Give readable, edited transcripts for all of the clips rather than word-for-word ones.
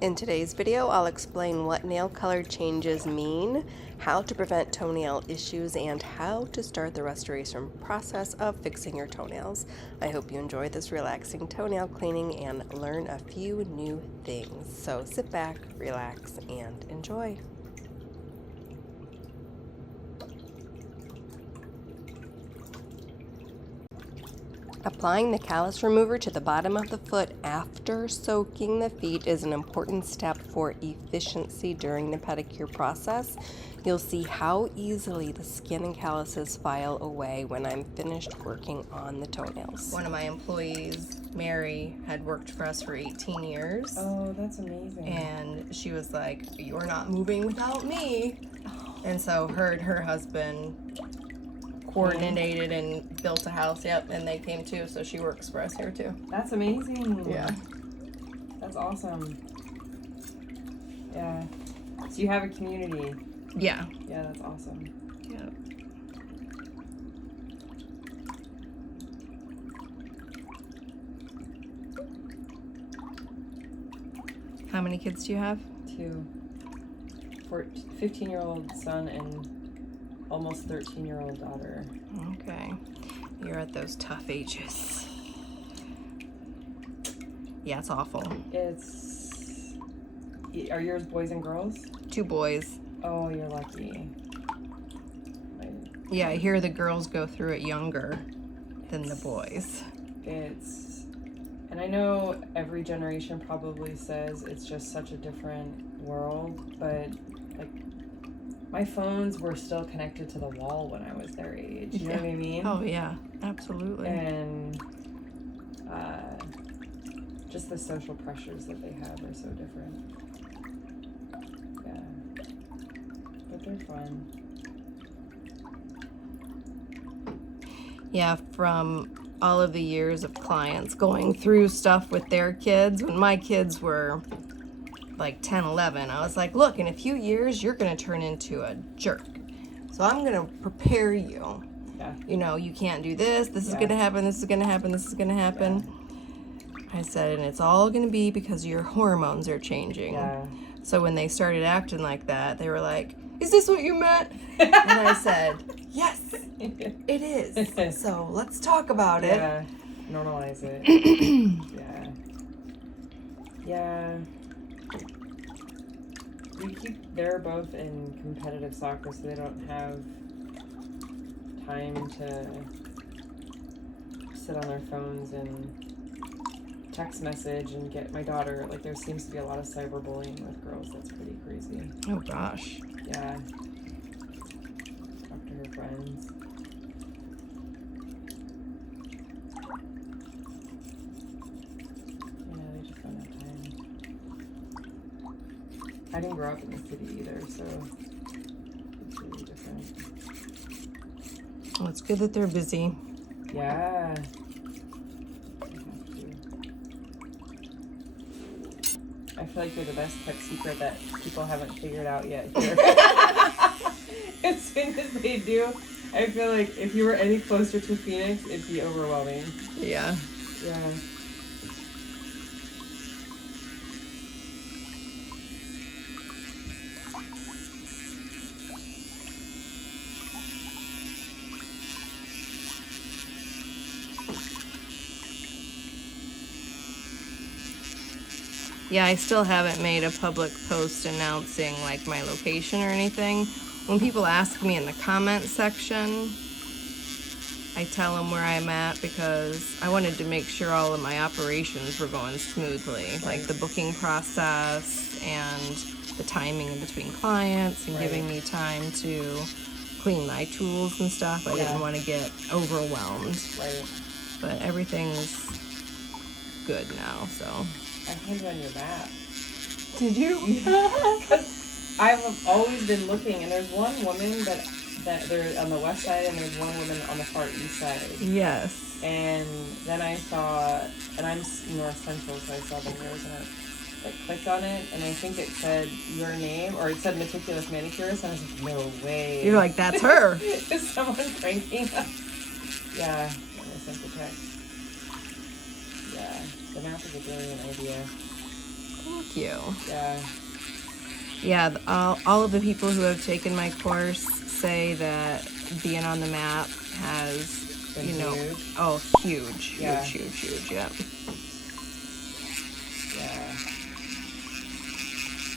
In today's video, I'll explain what nail color changes mean, how to prevent toenail issues, and how to start the restoration process of fixing your toenails. I hope you enjoy this relaxing toenail cleaning and learn a few new things. So sit back, relax, and enjoy. Applying the callus remover to the bottom of the foot after soaking the feet is an important step for efficiency during the pedicure process. You'll see how easily the skin and calluses file away when I'm finished working on the toenails. One of my employees, Mary, had worked for us for 18 years. Oh, that's amazing. And she was like, "You're not moving without me." And so her and her husband coordinated and built a house, and they came too, so she works for us here too. That's amazing. Yeah. That's awesome. Yeah. So you have a community. Yeah. Yeah, that's awesome. Yeah. How many kids do you have? 2. 15-year-old son and almost 13-year-old daughter. Okay. You're at those tough ages. Yeah, it's awful. Are yours boys and girls? 2 boys. Oh, you're lucky. Yeah, I hear the girls go through it younger than the boys. And I know every generation probably says it's just such a different world, but like, my phones were still connected to the wall when I was their age. You know what I mean? Oh, yeah, absolutely. And just the social pressures that they have are so different. Yeah. But they're fun. Yeah, from all of the years of clients going through stuff with their kids, when my kids were like 10, 11, I was like, look, in a few years, you're going to turn into a jerk. So I'm going to prepare you. Yeah. You know, you can't do this. This is going to happen. This is going to happen. This is going to happen. Yeah. I said, and it's all going to be because your hormones are changing. Yeah. So when they started acting like that, they were like, is this what you meant? And I said, yes, it is. So let's talk about it. Yeah. Normalize it. Yeah. Yeah. They're both in competitive soccer, so they don't have time to sit on their phones and text message and get my daughter. Like, there seems to be a lot of cyberbullying with girls. That's pretty crazy. Oh gosh. Yeah. Talk to her friends. Yeah, they just don't have time. I didn't grow up in the city either, so it's really different. Well, it's good that they're busy. Yeah. I feel like you're the best kept secret that people haven't figured out yet here. As soon as they do, I feel like if you were any closer to Phoenix, it'd be overwhelming. Yeah. Yeah. Yeah, I still haven't made a public post announcing like my location or anything. When people ask me in the comment section, I tell them where I'm at because I wanted to make sure all of my operations were going smoothly, like the booking process and the timing in between clients and giving me time to clean my tools and stuff. I didn't want to get overwhelmed. Right. But everything's good now, so. I had it on your map. Did you? Because I've always been looking, and there's one woman that they're on the west side, and there's one woman on the far east side. Yes. And then I saw, and I'm North Central, so I saw the yours, and I like clicked on it, and I think it said your name, or it said Meticulous Manicurist, and I was like, no way. You're like, that's her. Is someone pranking us? Yeah, I sent the text. Yeah, the map is a brilliant idea. Well, Thank you. Yeah. Yeah, all of the people who have taken my course say that being on the map has, Been you know, huge. oh, huge, Yeah. huge, yeah. Yeah.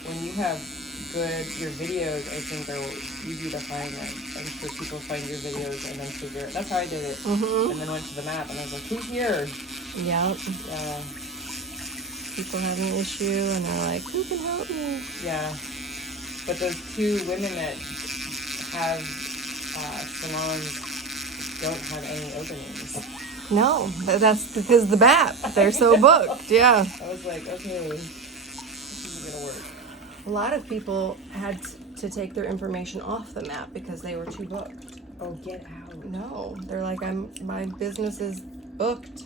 When you have your videos, I think are easy to find. I'm sure people find your videos and then figure it. That's how I did it. Mm-hmm. And then went to the map and I was like, who's here? Yep. Yeah. People have an issue and they're like, who can help me? Yeah. But those two women that have salons don't have any openings. No, that's because the map. They're so booked, yeah. I was like, okay, this isn't gonna work. A lot of people had to take their information off the map because they were too booked. Oh, get out. No, they're like, my business is booked.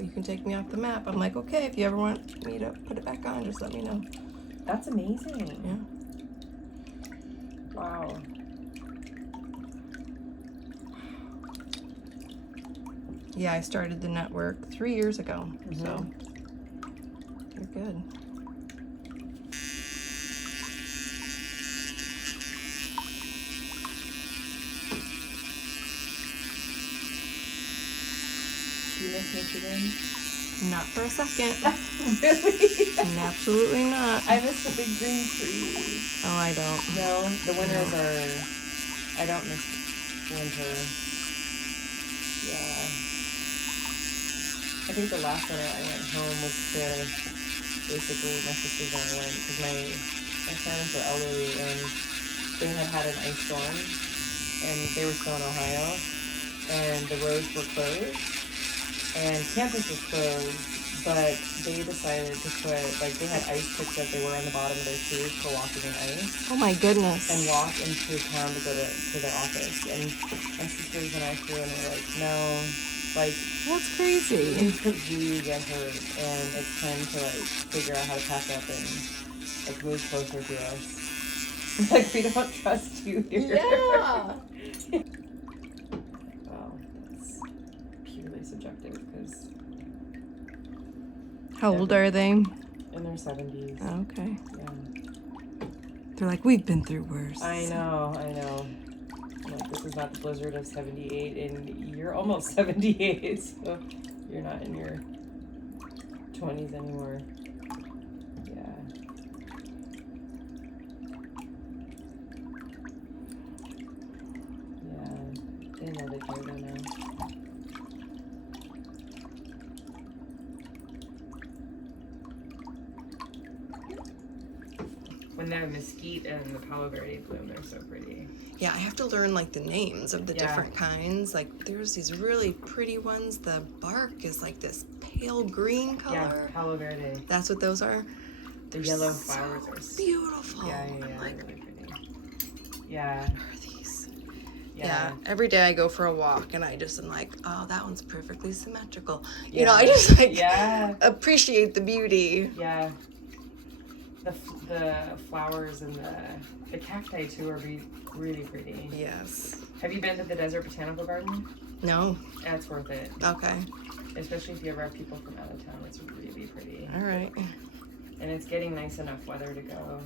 You can take me off the map. I'm like, okay, if you ever want me to put it back on, just let me know. That's amazing. Yeah. Wow. Yeah, I started the network 3 years ago, so you're good. Do you miss Michigan? Not for a second. Really? Absolutely not. I miss the big green trees. Oh, I don't. No, the winters are. I don't miss winter. Yeah. I think the last winter I went home was to basically my sisters and I went because my parents were elderly and they had an ice storm and they were still in Ohio and the roads were closed and campus was closed, but they decided to put, like, they had ice picks that they were on the bottom of their shoes for walking in ice. Oh my goodness. And walk into town to go to their office. And my sisters and I flew and were like, no, like, That's crazy. you could really get hurt and it's time to, like, figure out how to pack up and, like, move closer to us. Like, we don't trust you here. Yeah. Wow, that's purely subjective because How old are they? in their 70s. Oh, okay. Yeah. They're like, we've been through worse. I know. I'm like, this is not the blizzard of 78 and you're almost 78, so you're not in your 20s anymore. Yeah. Yeah. They know they can go now. When they're mesquite and the Palo Verde bloom, they're so pretty. Yeah, I have to learn like the names of the Yeah. different kinds. Like there's these really pretty ones. The bark is like this pale green color. Yeah, Palo Verde. That's what those are. The They're yellow so flowers are beautiful. Yeah, I'm like, really pretty. Yeah. what are these? Yeah. Every day I go for a walk and I just am like, oh, that one's perfectly symmetrical. You know, I just like appreciate the beauty. Yeah. The flowers and the cacti too are really pretty. Yes. Have you been to the Desert Botanical Garden? No. That's worth it. Okay. Especially if you ever have people from out of town. It's really pretty. All right. And it's getting nice enough weather to go.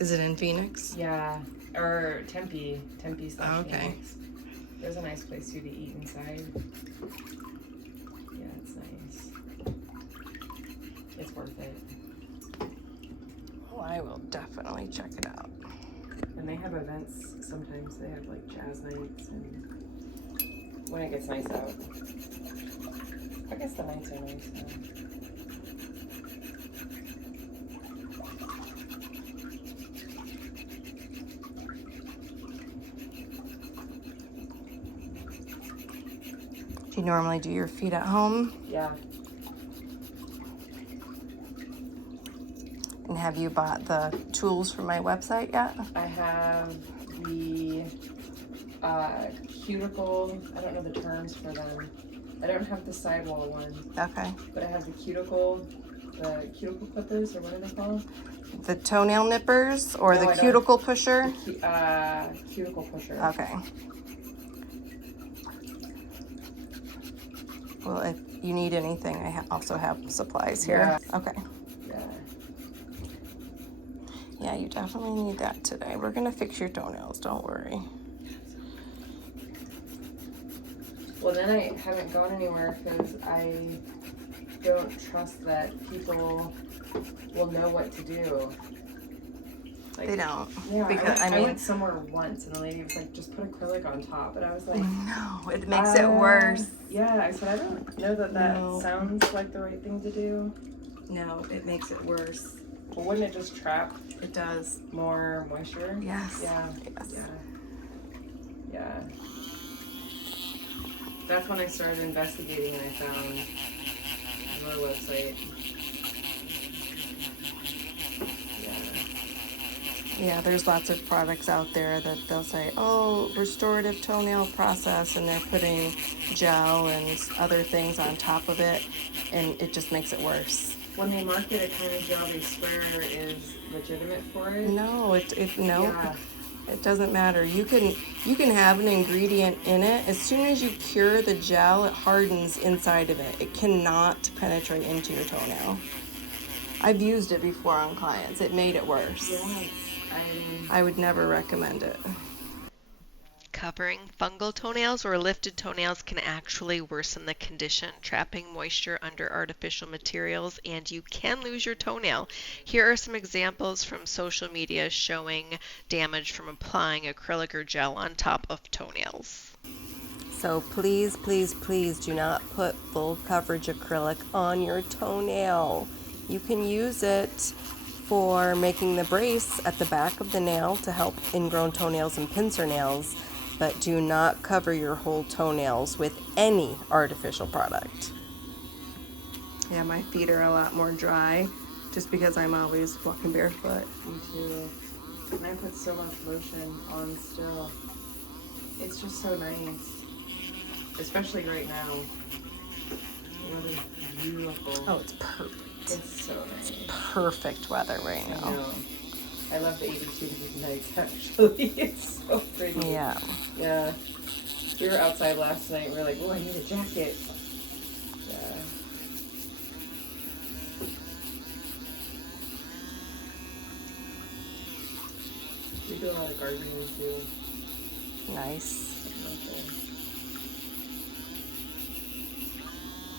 Is it in Phoenix? Yeah. Or Tempe. Tempe / Oh, okay. Phoenix. There's a nice place too to eat inside. Yeah, it's nice. It's worth it. Oh, I will definitely check it out. And they have events sometimes. They have like jazz nights and when it gets nice out. I guess the nights are nice now. Do you normally do your feet at home? Yeah. And have you bought the tools for my website yet? I have the cuticle, I don't know the terms for them. I don't have the sidewall one, Okay. but I have the cuticle clippers, or what are they called? The toenail nippers or No, the I don't. cuticle pusher? Cuticle pusher. Okay. Well, if you need anything, I also have supplies here. Yeah. Okay. Yeah, you definitely need that today. We're gonna fix your toenails, don't worry. Well, then I haven't gone anywhere because I don't trust that people will know what to do. Like, They don't. Yeah, Because I went somewhere once and the lady was like, just put acrylic on top. And I was like, no, it makes it worse. Yeah, I said, I don't know that that No. sounds like the right thing to do. No, it makes it worse. Well, wouldn't it just trap It does. more moisture? Yes. Yeah. Yes. Yeah. Yeah. That's when I started investigating and I found another website. Yeah, there's lots of products out there that they'll say, oh, restorative toenail process, and they're putting gel and other things on top of it, and it just makes it worse. When they market a kind of gel they swear is legitimate for it. No, no. Yeah. It doesn't matter. You can have an ingredient in it. As soon as you cure the gel, it hardens inside of it. It cannot penetrate into your toenail. I've used it before on clients. It made it worse. Yes. I would never recommend it. Covering fungal toenails or lifted toenails can actually worsen the condition, trapping moisture under artificial materials, and you can lose your toenail. Here are some examples from social media showing damage from applying acrylic or gel on top of toenails. So please, please, please do not put full coverage acrylic on your toenail. You can use it for making the brace at the back of the nail to help ingrown toenails and pincer nails, but do not cover your whole toenails with any artificial product. Yeah, my feet are a lot more dry just because I'm always walking barefoot. Me too. And I put so much lotion on still. It's just so nice. Especially right now. The weather's beautiful. Oh, it's perfect. It's so nice. Perfect weather right I now. know. I love the 82 degree nights actually. It's so pretty. Yeah. Yeah. We were outside last night and we were like, oh, I need a jacket. Yeah. We do a lot of gardening too. Nice. Okay.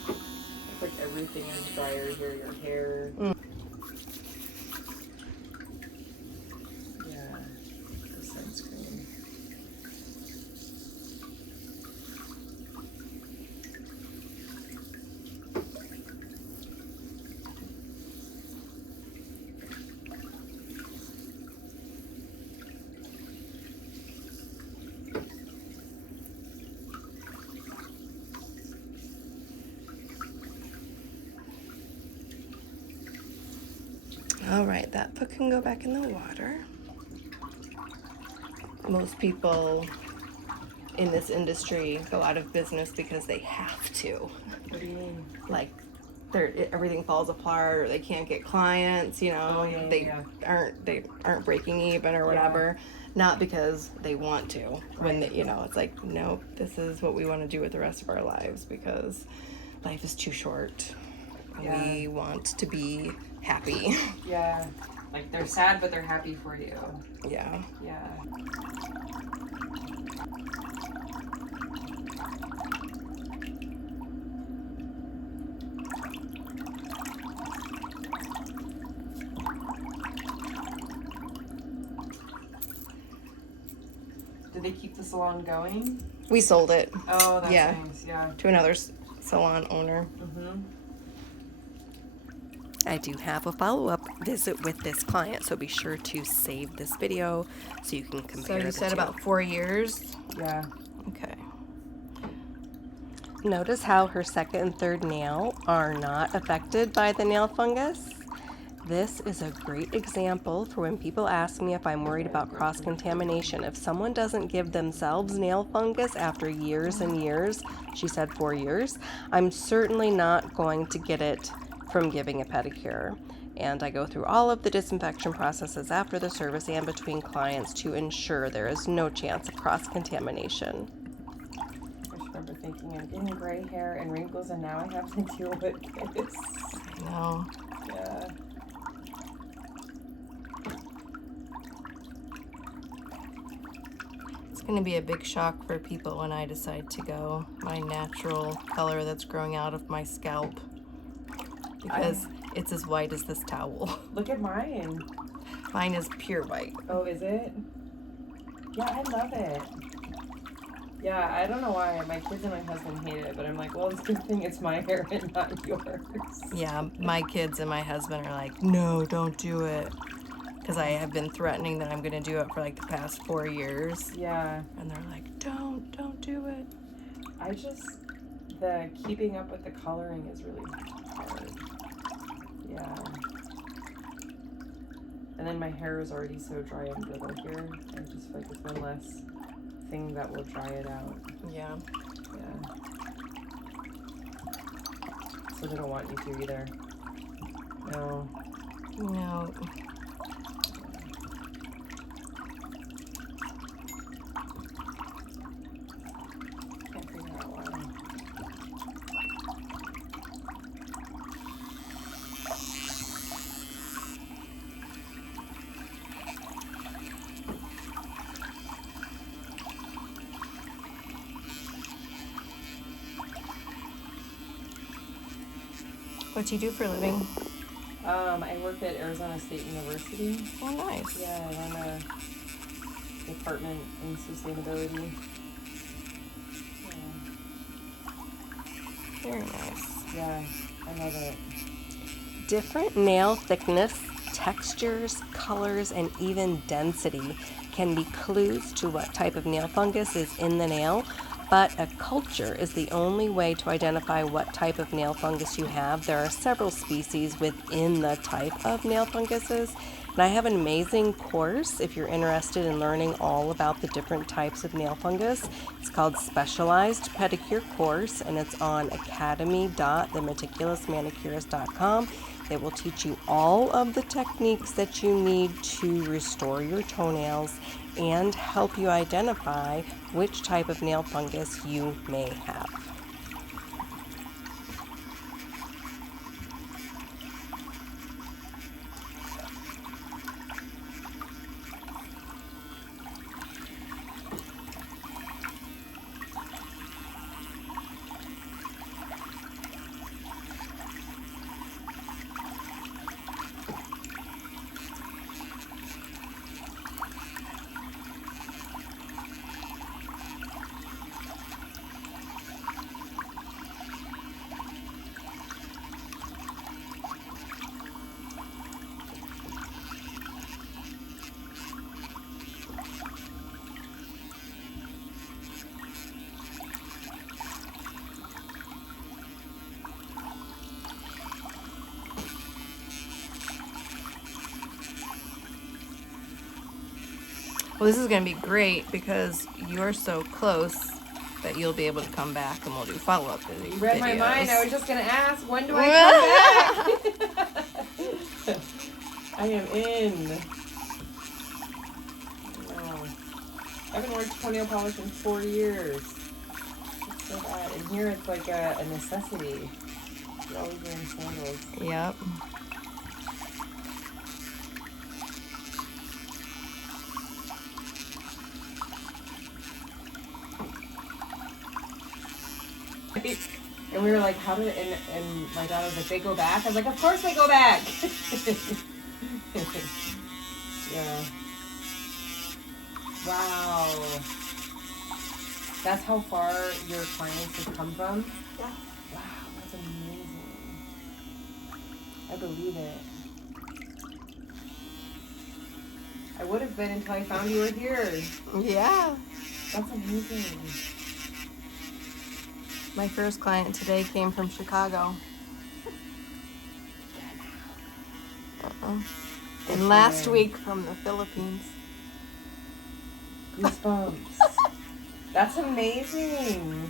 It's like everything is drier here, your hair. Yeah, the sunscreen. All right, that foot can go back in the water. Most people in this industry go out of business because they have to. What do you mean? Like, everything falls apart, or they can't get clients. You know, Oh, yeah, they yeah. aren't breaking even or whatever. Not because they want to. When they, it's like, nope, this is what we want to do with the rest of our lives because life is too short. Yeah. We want to be happy. Yeah. Like they're sad, but they're happy for you. Yeah. Yeah. Did they keep the salon going? We sold it. Oh, that's Yeah. nice. Yeah. To another salon owner. Mm-hmm. I do have a follow-up visit with this client, so be sure to save this video so you can compare. So you said about 4 years? Yeah. Okay. Notice how her second and third nail are not affected by the nail fungus? This is a great example for when people ask me if I'm worried about cross-contamination. If someone doesn't give themselves nail fungus after years and years, she said 4 years, I'm certainly not going to get it from giving a pedicure. And I go through all of the disinfection processes after the service and between clients to ensure there is no chance of cross-contamination. I just remember thinking I'm getting gray hair and wrinkles and now I have to deal with this. I know. Yeah. Gonna be a big shock for people when I decide to go my natural color that's growing out of my scalp, because it's as white as this towel. Look at mine. Mine is pure white. Oh, is it? Yeah, I love it. Yeah, I don't know why my kids and my husband hate it, but I'm like, well, it's a good thing it's my hair and not yours. Yeah, my kids and my husband are like, no, don't do it. Because I have been threatening that I'm going to do it for like the past 4 years. Yeah. And they're like, don't do it. The keeping up with the coloring is really hard. Yeah. And then my hair is already so dry and brittle here. I just feel like it's one less thing that will dry it out. Yeah. Yeah. So they don't want you to either. No. No. Can't figure out why. What do you do for a living? I work at Arizona State University. Oh, nice. Yeah, I run a department in sustainability. Yeah. Very nice. Yeah, I love it. Different nail thickness, textures, colors, and even density can be clues to what type of nail fungus is in the nail, but a culture is the only way to identify what type of nail fungus you have. There are several species within the type of nail funguses, and I have an amazing course if you're interested in learning all about the different types of nail fungus. It's called Specialized Pedicure Course, and it's on academy.themeticulousmanicurist.com. It will teach you all of the techniques that you need to restore your toenails and help you identify which type of nail fungus you may have. Well, this is going to be great because you're so close that you'll be able to come back and we'll do follow-up videos. You read my mind. I was just going to ask, when do I come back? I am in. Wow. I haven't worked toenail polish in 4 years. It's so bad. And here it's like a necessity. You're always wearing sandals. Yep. And we were like, how did it, and my daughter was like, they go back? I was like, of course they go back. Yeah. Wow. That's how far your clients have come from? Yeah. Wow, that's amazing. I believe it. I would have been until I found you were here. Yeah. That's amazing. My first client today came from Chicago. And last week from the Philippines. Goosebumps. That's amazing.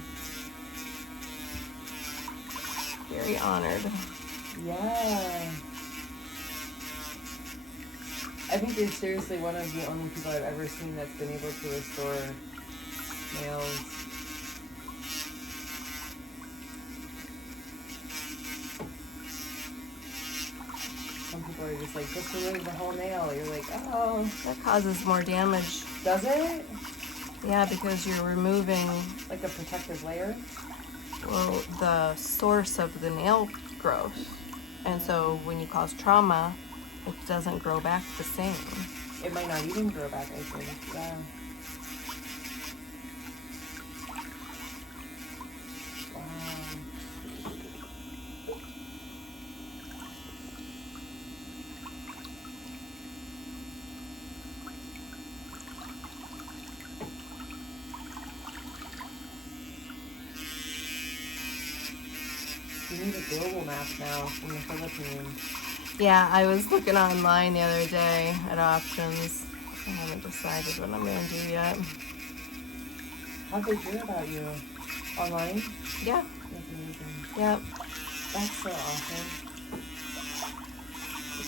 Very honored. Yeah. I think you're seriously one of the only people I've ever seen that's been able to restore nails. Some people are just like, just remove the whole nail. You're like, oh. That causes more damage. Does it? Yeah, because you're removing, like a protective layer. well, the source of the nail growth. And so when you cause trauma, it doesn't grow back the same. It might not even grow back, I think. Yeah. Wow. You need a global map now from the Philippines. Yeah, I was looking online the other day at options. I haven't decided what I'm going to do yet. How'd they hear about you? Online? Yeah, That's amazing. yep. That's so awesome.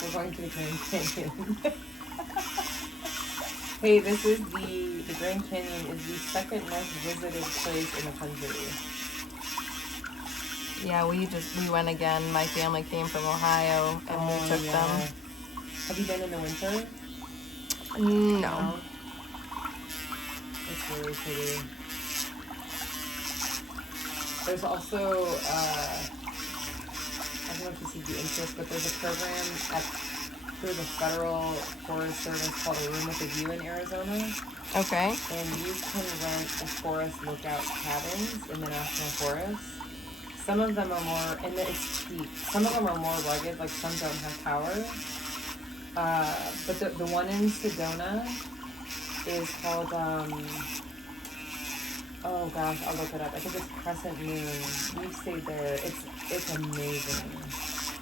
We're going to the Grand Canyon. Hey, this is the Grand Canyon is the second most visited place in the country. Yeah, we went again. My family came from Ohio and we took them. Have you been in the winter? No. It's really pretty. There's also, I don't know if this is the interest, but there's a program through the Federal Forest Service called A Room with a View in Arizona. Okay. And you can rent the forest lookout cabins in the national forest. Some of them are more, and it's cheap. Some of them are more rugged, like some don't have power. But the one in Sedona is called, oh gosh, I'll look it up. I think it's Crescent Moon. We've stayed there. It's amazing.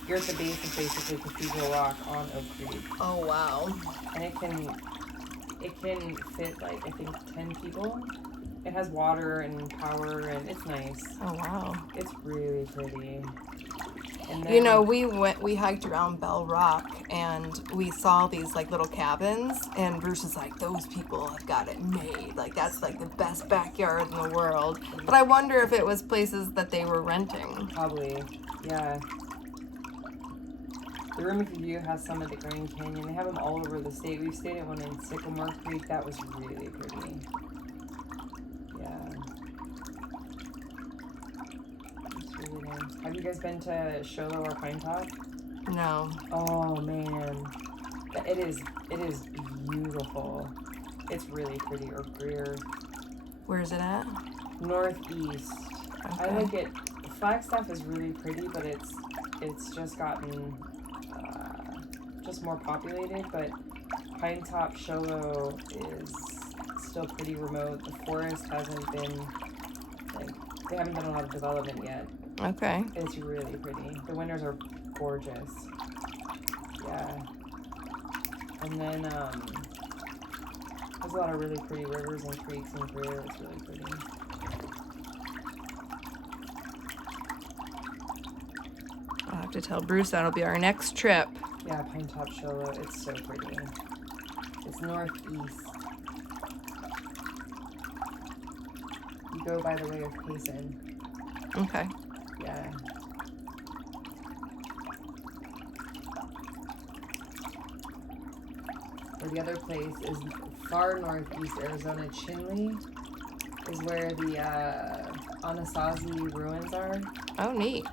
You're at the base of basically Cathedral Rock on Oak Creek. Oh, wow. And it can fit like, I think 10 people. It has water and power and it's nice. Oh, wow. It's really pretty. And then, You know, we hiked around Bell Rock and we saw these like little cabins and Bruce is like, those people have got it made. Like that's like the best backyard in the world. But I wonder if it was places that they were renting. probably, yeah. The Room with the View has some at the Grand Canyon. They have them all over the state. We've stayed at one in Sycamore Creek. That was really pretty. Yeah. It's really nice. Have you guys been to Sholo or Pine Top? No. Oh man. It is beautiful. It's really pretty. Or Greer. Where's it at? Northeast. Okay. I like it. Flagstaff is really pretty, but it's just gotten just more populated, but Pine Top Sholo is still pretty remote. The forest hasn't been, like, they haven't done a lot of development yet. Okay. It's really pretty. The winters are gorgeous. Yeah. And then, there's a lot of really pretty rivers and creeks and Greer. It's really pretty. I'll have to tell Bruce that'll be our next trip. Yeah, Pine Top Sholo. It's so pretty. It's northeast. You go by the way of Payson. Okay. Yeah. Or the other place is far northeast Arizona. Chinle is where the Anasazi ruins are. Oh, neat.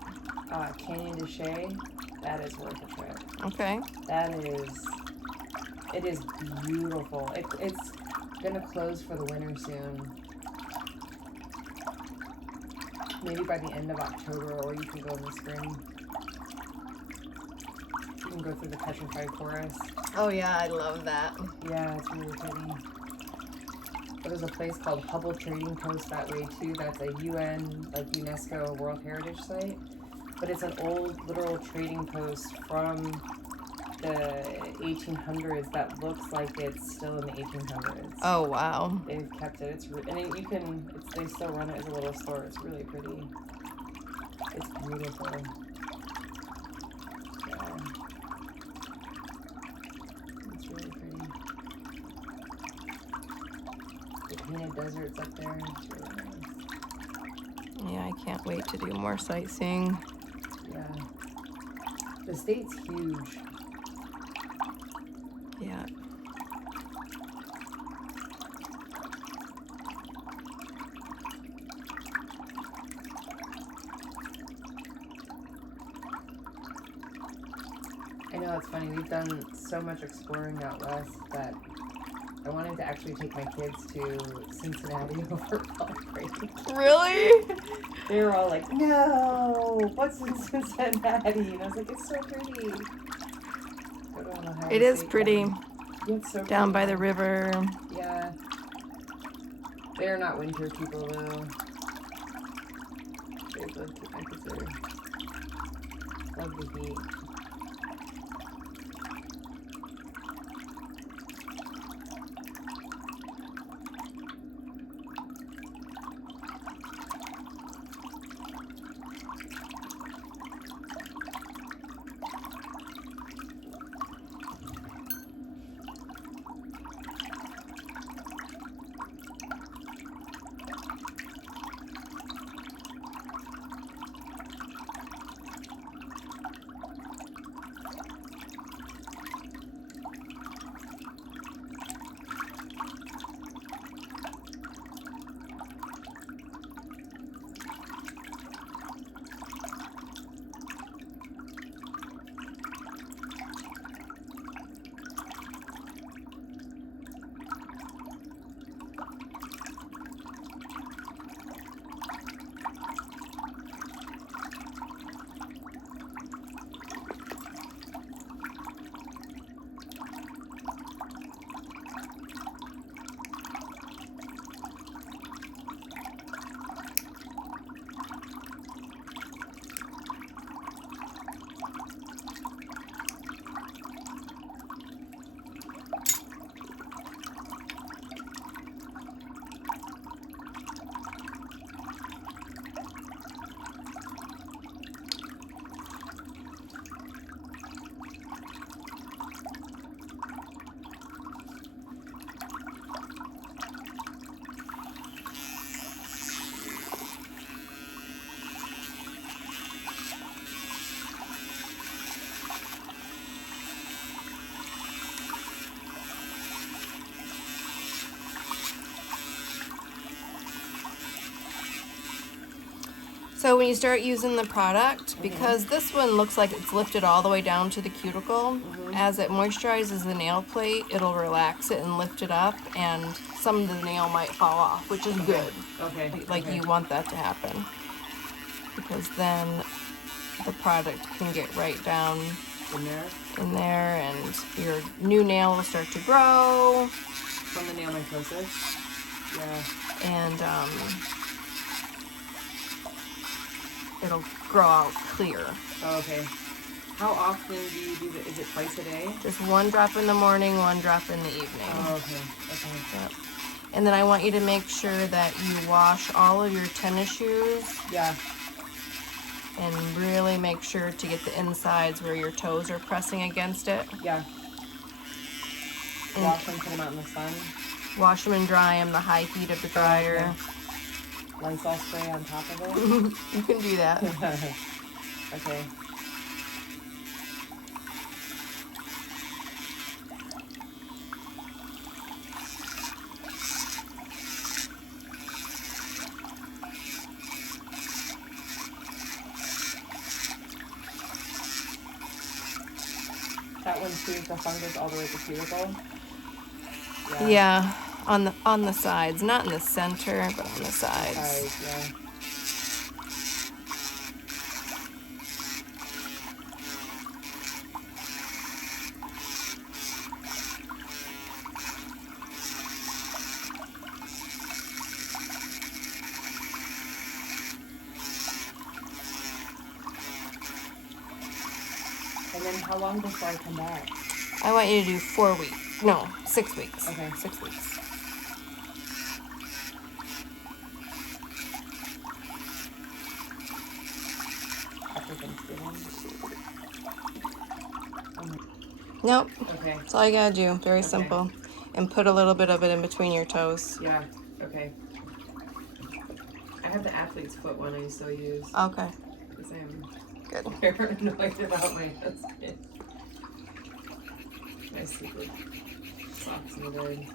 Canyon de Chelly, that is worth a trip. Okay. It is beautiful. It's gonna close for the winter soon. Maybe by the end of October, or you can go in the spring. You can go through the petrified forest. Oh, yeah, I love that. Yeah, it's really pretty. There's a place called Hubble Trading Post that way too. That's a UN, like UNESCO World Heritage Site. But it's an old literal trading post from the 1800s that looks like it's still in the 1800s. Oh, wow. They've kept it. They still run it as a little store. It's really pretty. It's beautiful. Yeah. It's really pretty. The painted deserts up there. It's really nice. Yeah, I can't wait to do more sightseeing. Yeah. The state's huge. Yeah. I know, it's funny. We've done so much exploring out west that I wanted to actually take my kids to Cincinnati over fall break. Really? They were all like, no, what's in Cincinnati? And I was like, it's so pretty. Go to an Ohio It is State pretty. game. Yeah, it's so Down by pretty. the river. Yeah. They're not winter people though. They love to, I guess they're, love the heat. So when you start using the product, because this one looks like it's lifted all the way down to the cuticle, as it moisturizes the nail plate, it'll relax it and lift it up, and some of the nail might fall off, which is good. Okay. Like you want that to happen, because then the product can get right down In there? and your new nail will start to grow. From the nail mitosis? Yeah. And it'll grow out clear. Oh, okay. How often do you do that? Is it twice a day? Just one drop in the morning, one drop in the evening. Oh, okay. Okay. Yep. And then I want you to make sure that you wash all of your tennis shoes Yeah. and really make sure to get the insides where your toes are pressing against it. Yeah. And Wash them, put them out in the sun. wash them and dry them, the high heat of the dryer. Lysol spray on top of it. You can do that. Okay. That one too, the fungus all the way to the cuticle. Yeah, on the sides, not in the center, but on the sides. Yeah. And then how long before I come back? I want you to do 4 weeks. No, 6 weeks. Okay. 6 weeks. After Thanksgiving? Nope. Okay. That's all you gotta do. Very simple. And put a little bit of it in between your toes. Yeah. Okay. I have the athlete's foot one I still use. Okay. Because I'm Good. paranoid about my husband. My stupid socks in the bed.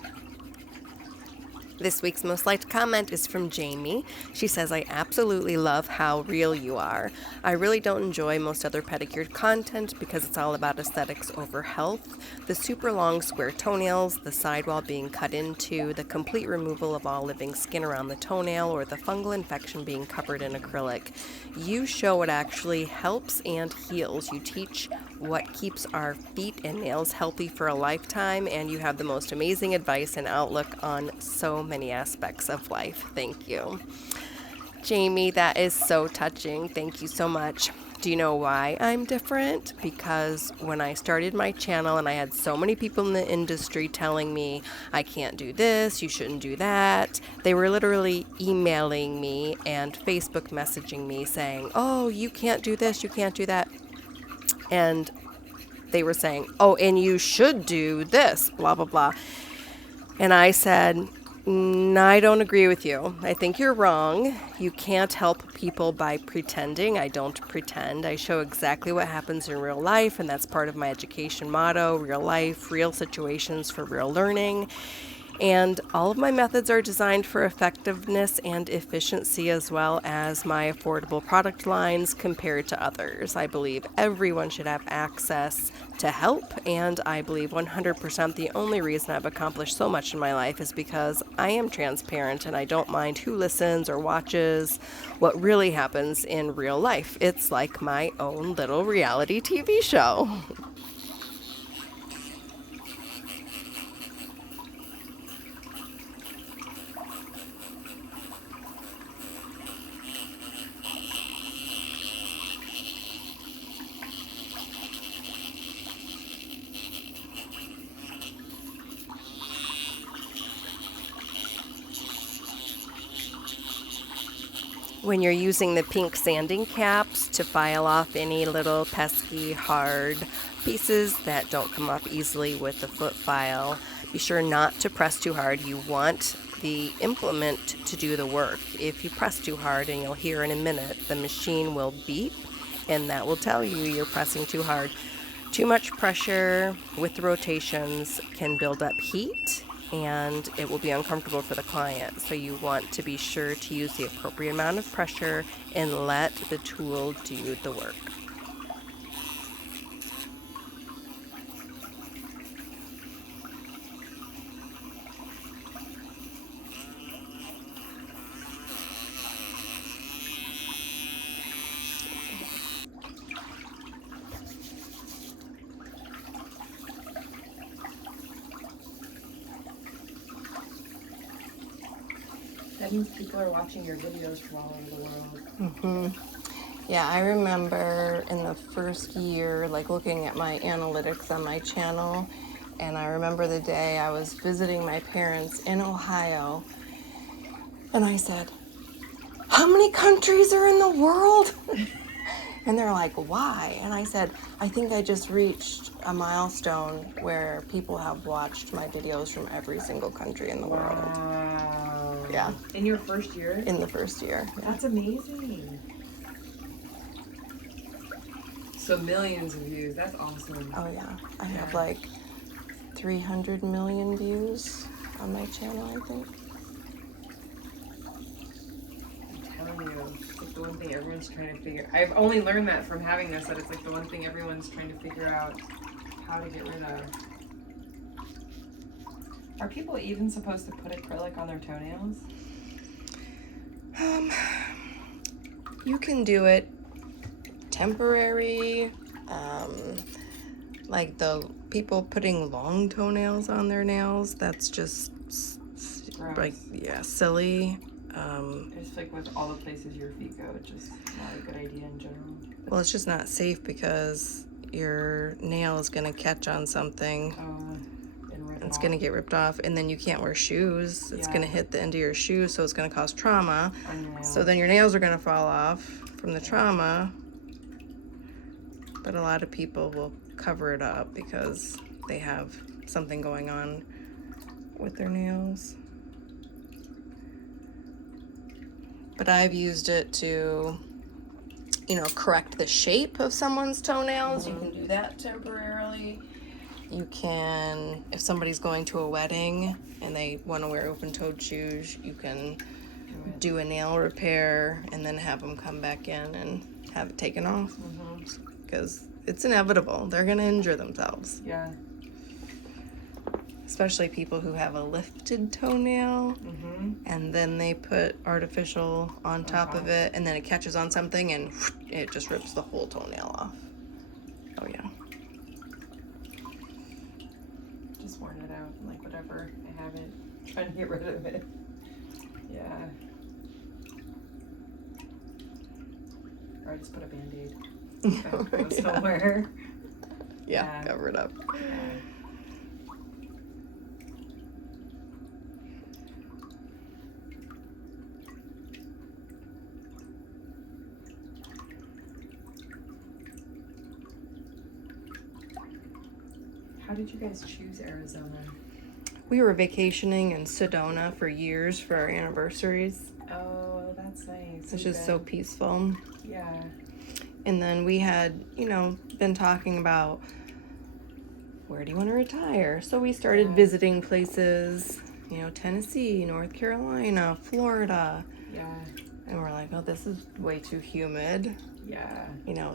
This week's most liked comment is from Jamie. She says, I absolutely love how real you are. I really don't enjoy most other pedicure content because it's all about aesthetics over health. The super long square toenails, the sidewall being cut into, the complete removal of all living skin around the toenail, or the fungal infection being covered in acrylic. You show what actually helps and heals. You teach what keeps our feet and nails healthy for a lifetime, and you have the most amazing advice and outlook on so many aspects of life. Thank you. Jamie, that is so touching. Thank you so much. Do you know why I'm different? Because when I started my channel and I had so many people in the industry telling me I can't do this, you shouldn't do that, they were literally emailing me and Facebook messaging me saying, oh, you can't do this, you can't do that. And they were saying, oh, and you should do this, blah, blah, blah. And I said, I don't agree with you. I think you're wrong. You can't help people by pretending. I don't pretend. I show exactly what happens in real life, and that's part of my education motto: real life, real situations for real learning. And all of my methods are designed for effectiveness and efficiency, as well as my affordable product lines compared to others. I believe everyone should have access to help, and I believe 100% the only reason I've accomplished so much in my life is because I am transparent and I don't mind who listens or watches what really happens in real life. It's like my own little reality TV show. When you're using the pink sanding caps to file off any little pesky hard pieces that don't come off easily with the foot file, be sure not to press too hard. You want the implement to do the work. If you press too hard, and you'll hear in a minute, the machine will beep, and that will tell you you're pressing too hard. Too much pressure with the rotations can build up heat, and it will be uncomfortable for the client. So you want to be sure to use the appropriate amount of pressure and let the tool do the work. That means people are watching your videos from all over the world. Yeah, I remember in the first year, like looking at my analytics on my channel, and I remember the day I was visiting my parents in Ohio, and I said, how many countries are in the world? And they're like, why? And I said, I think I just reached a milestone where people have watched my videos from every single country in the world. Wow. Yeah. In your first year? In the first year. Yeah. That's amazing. So millions of views. That's awesome. Oh yeah. I have like 300 million views on my channel, I think. I'm telling you, it's like the one thing everyone's trying to figure. I've only learned that from having this, that it's like the one thing everyone's trying to figure out how to get rid of. Are people even supposed to put acrylic on their toenails? You can do it temporary, like the people putting long toenails on their nails, that's just Gross. like, yeah, silly. Just like with all the places your feet go, it's just not a good idea in general. Well, it's just not safe because your nail is going to catch on something. And rip It's it going to off get ripped off, and then you can't wear shoes. It's Yeah. going to hit the end of your shoe, so it's going to cause trauma. on your nails. So then your nails are going to fall off from the trauma. But a lot of people will cover it up because they have something going on with their nails. But I've used it to, correct the shape of someone's toenails. You can do that temporarily. You can, if somebody's going to a wedding and they want to wear open-toed shoes, you can do a nail repair and then have them come back in and have it taken off. Because it's inevitable. They're going to injure themselves. Yeah. Especially people who have a lifted toenail and then they put artificial on top of it and then it catches on something and it just rips the whole toenail off. Oh yeah. Just worn it out, like whatever. I have it. Trying to get rid of it. Yeah. Or I just put a Band-Aid. Go somewhere. Yeah, cover it up. Yeah. How did you guys choose Arizona? We were vacationing in Sedona for years for our anniversaries. Oh, that's nice. It's just so peaceful. Yeah. And then we had, been talking about where do you want to retire? So we started visiting places, Tennessee, North Carolina, Florida. Yeah. And we're like, oh, this is way too humid. Yeah.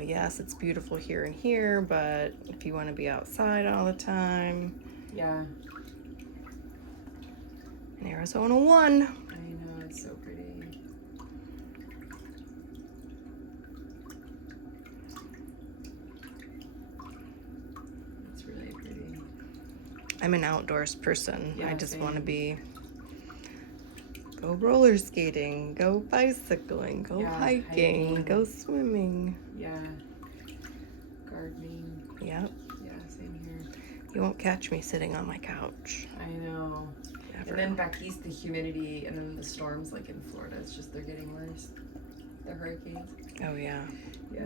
Yes, it's beautiful here and here, but if you want to be outside all the time. Yeah. And Arizona won. I know, it's so pretty. It's really pretty. I'm an outdoors person. Yeah, I just want to same. go roller skating, go bicycling, go hiking, go swimming. Yeah. Gardening. Yep. Yeah, same here. You won't catch me sitting on my couch. I know. Ever. And then back east, the humidity, and then the storms, like in Florida, it's just they're getting worse. The hurricanes. Oh, yeah. Yeah.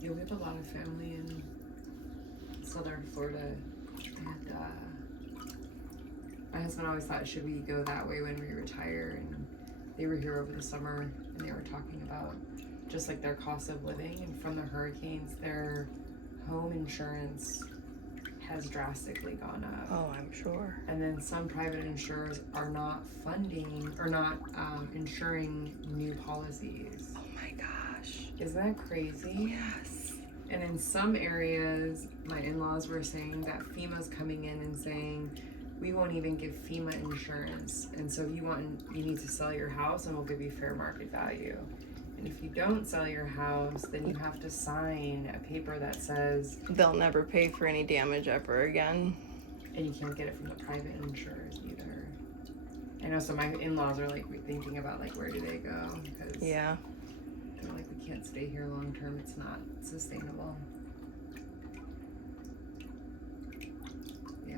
Yeah, we have a lot of family in southern Florida, and my husband always thought, should we go that way when we retire? And they were here over the summer, and they were talking about just like their cost of living, and from the hurricanes, their home insurance has drastically gone up. Oh, I'm sure. And then some private insurers are not funding or not insuring new policies. Oh my gosh. Isn't that crazy? Yes. And in some areas, my in-laws were saying that FEMA's coming in and saying, we won't even give FEMA insurance. And so if you need to sell your house and we'll give you fair market value. And if you don't sell your house, then you have to sign a paper that says, They'll never pay for any damage ever again. and you can't get it from the private insurers either. I know, so my in-laws are like thinking about like, where do they go? Because Yeah. they're like, we can't stay here long term. It's not sustainable. Yeah.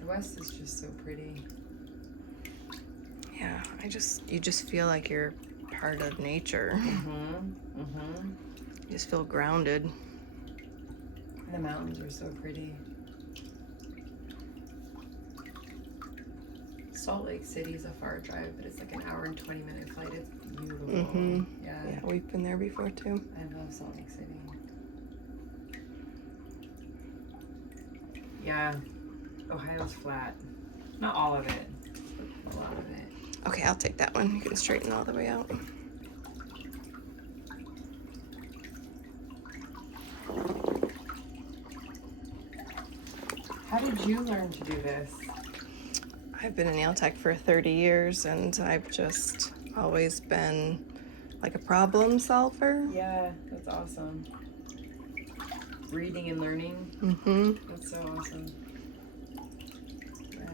The West is just so pretty. Yeah. You just feel like you're part of nature. You just feel grounded. The mountains are so pretty. Salt Lake City is a far drive, but it's like an hour and 20-minute flight. It's beautiful. Yeah. Yeah, we've been there before too. I love Salt Lake City. Yeah. Ohio's flat. Not all of it, but a lot of it. Okay, I'll take that one. You can straighten all the way out. How did you learn to do this? I've been a nail tech for 30 years and I've just always been like a problem solver. Yeah, that's awesome. Reading and learning. That's so awesome. Yeah.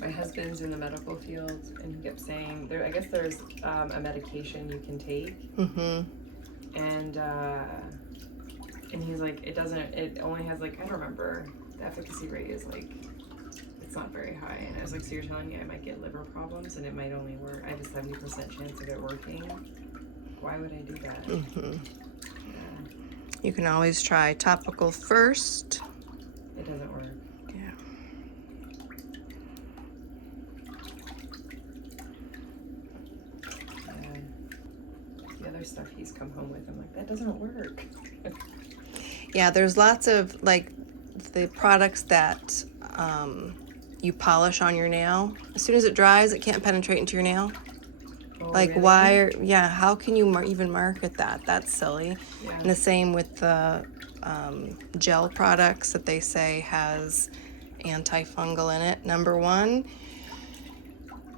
My husband's in the medical field, and he kept saying I guess there's a medication you can take, and he's like, it only has like, I don't remember, the efficacy rate is like, it's not very high. And I was like, so you're telling me I might get liver problems and it might only work, I have a 70% chance of it working? why would I do that? Mm-hmm. Yeah, You can always try topical first. it doesn't work. Yeah. The other stuff he's come home with, I'm like, that doesn't work. Yeah, there's lots of, like, the products that you polish on your nail. As soon as it dries, it can't penetrate into your nail. Oh, Like, really? why? Yeah, how can you even market that? That's silly. Yeah. And the same with the gel products that they say has antifungal in it. Number one,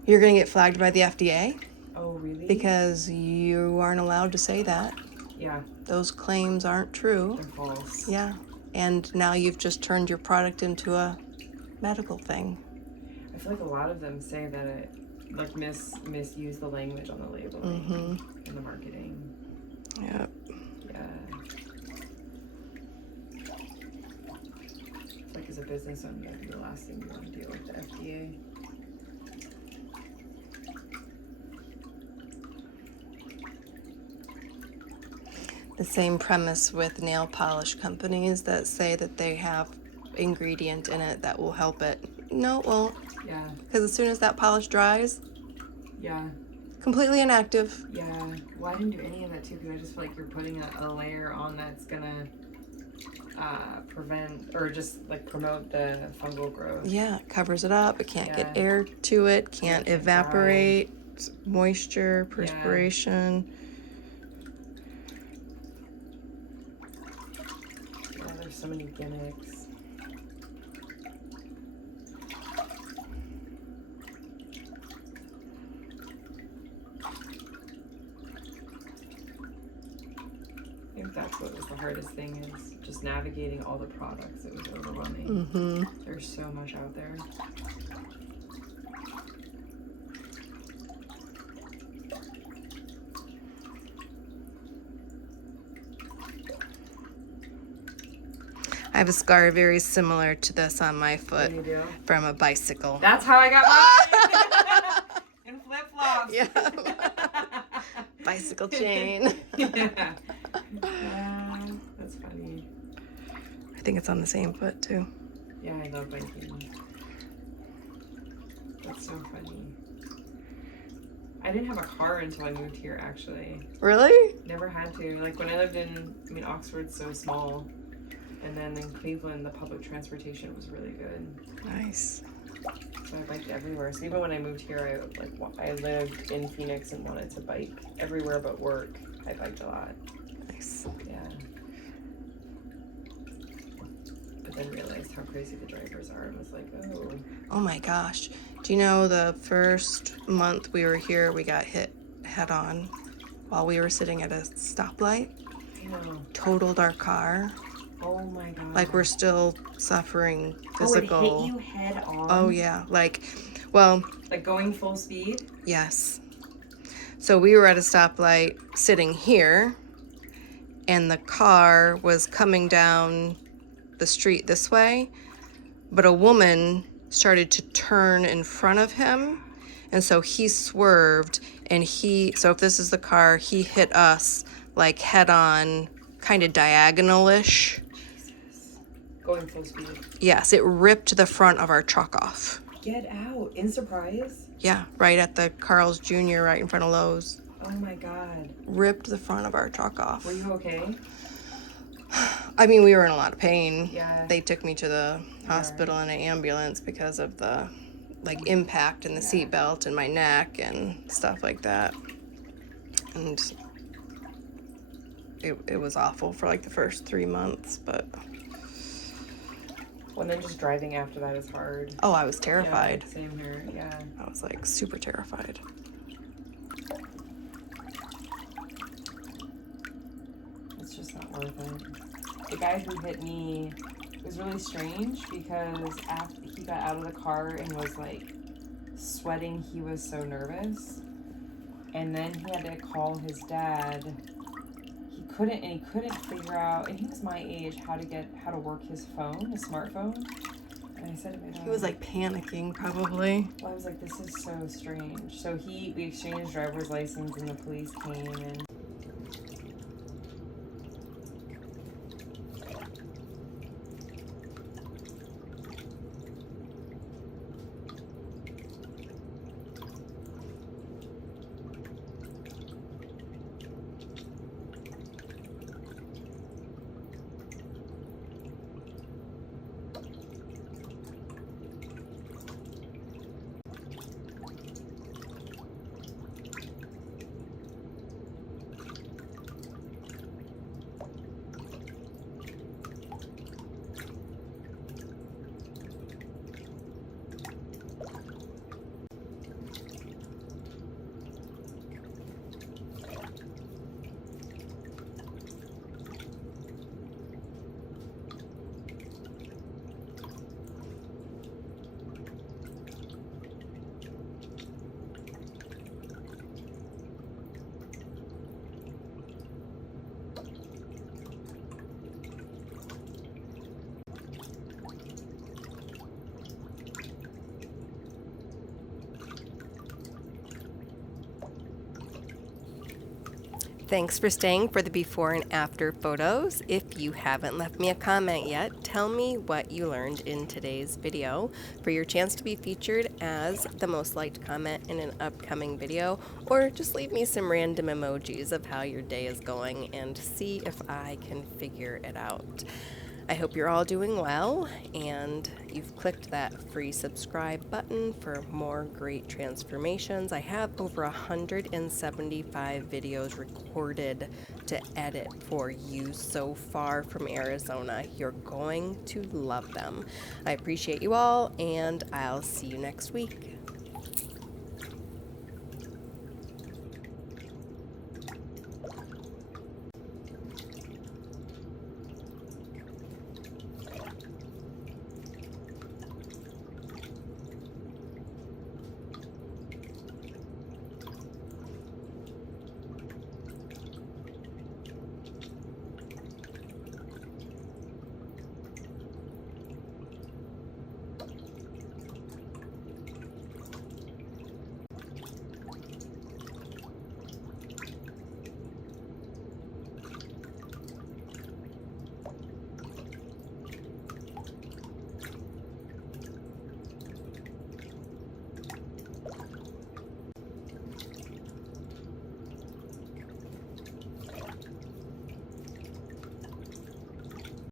you're going to get flagged by the FDA Oh, really? because you aren't allowed to say that. Yeah, Those claims aren't true. they're false. Yeah. And now you've just turned your product into a medical thing. I feel like a lot of them say that it, like, misuse the language on the labeling Mm-hmm. and the marketing. Yep. Yeah. It's like, as a business owner, that'd be the last thing you want to deal with the FDA. The same premise with nail polish companies that say that they have ingredient in it that will help it. No, it won't. Yeah, Because as soon as that polish dries, yeah, completely inactive. yeah. Well, I didn't do any of that too, because I just feel like you're putting a layer on that's gonna prevent or just like promote the fungal growth. Yeah, it covers it up. It can't get Yeah. air to it, can't can't evaporate, moisture, perspiration. Yeah, there's so many gimmicks. I think that's what was the hardest thing, is just navigating all the products. It was overwhelming. Mm-hmm. There's so much out there. I have a scar very similar to this on my foot You do? from a bicycle. That's how I got mine. In flip flops. Yeah. Bicycle chain. Yeah. That's funny. I think it's on the same foot too. Yeah, I love biking. That's so funny. I didn't have a car until I moved here, actually. Really? Never had to. Like, when I lived in, Oxford's so small. And then in Cleveland, the public transportation was really good. Nice. So I biked everywhere. So even when I moved here, I lived in Phoenix and wanted to bike everywhere but work. I biked a lot. Nice. Yeah. But then realized how crazy the drivers are and was like, oh. Oh my gosh. Do you know the first month we were here, we got hit head on while we were sitting at a stoplight? No. Totaled our car. Oh my god. Like, we're still suffering physical. Oh, it hit you head on? Oh yeah. Like, well. Like going full speed? Yes. So we were at a stoplight sitting here, and the car was coming down the street this way, but a woman started to turn in front of him, and so he swerved, and so if this is the car, he hit us like head on, kind of diagonal-ish. Jesus. Going full speed. Yes, it ripped the front of our truck off. Get out. In Surprise? Yeah, right at the Carl's Jr. right in front of Lowe's. Oh my god. Ripped the front of our truck off. Were you okay? I mean, we were in a lot of pain. Yeah. They took me to the hospital in an ambulance because of the, like, impact in the seatbelt and my neck and stuff like that. And it was awful for, like, the first 3 months, but... Well, then just driving after that is hard. Oh, I was terrified. Yeah, same here, yeah. I was, like, super terrified. It's just not worth it. The guy who hit me, it was really strange because after he got out of the car and was like sweating, he was so nervous. And then he had to call his dad. He couldn't figure out, and he was my age, how to work his phone, his smartphone. And I said to my dad, He was, like, panicking, probably. well, I was like, this is so strange. So we exchanged driver's license and the police came and Thanks for staying for the before and after photos. If you haven't left me a comment yet, tell me what you learned in today's video for your chance to be featured as the most liked comment in an upcoming video, or just leave me some random emojis of how your day is going and see if I can figure it out. I hope you're all doing well and you've clicked that free subscribe button for more great transformations. I have over 175 videos recorded to edit for you so far from Arizona. You're going to love them. I appreciate you all, and I'll see you next week.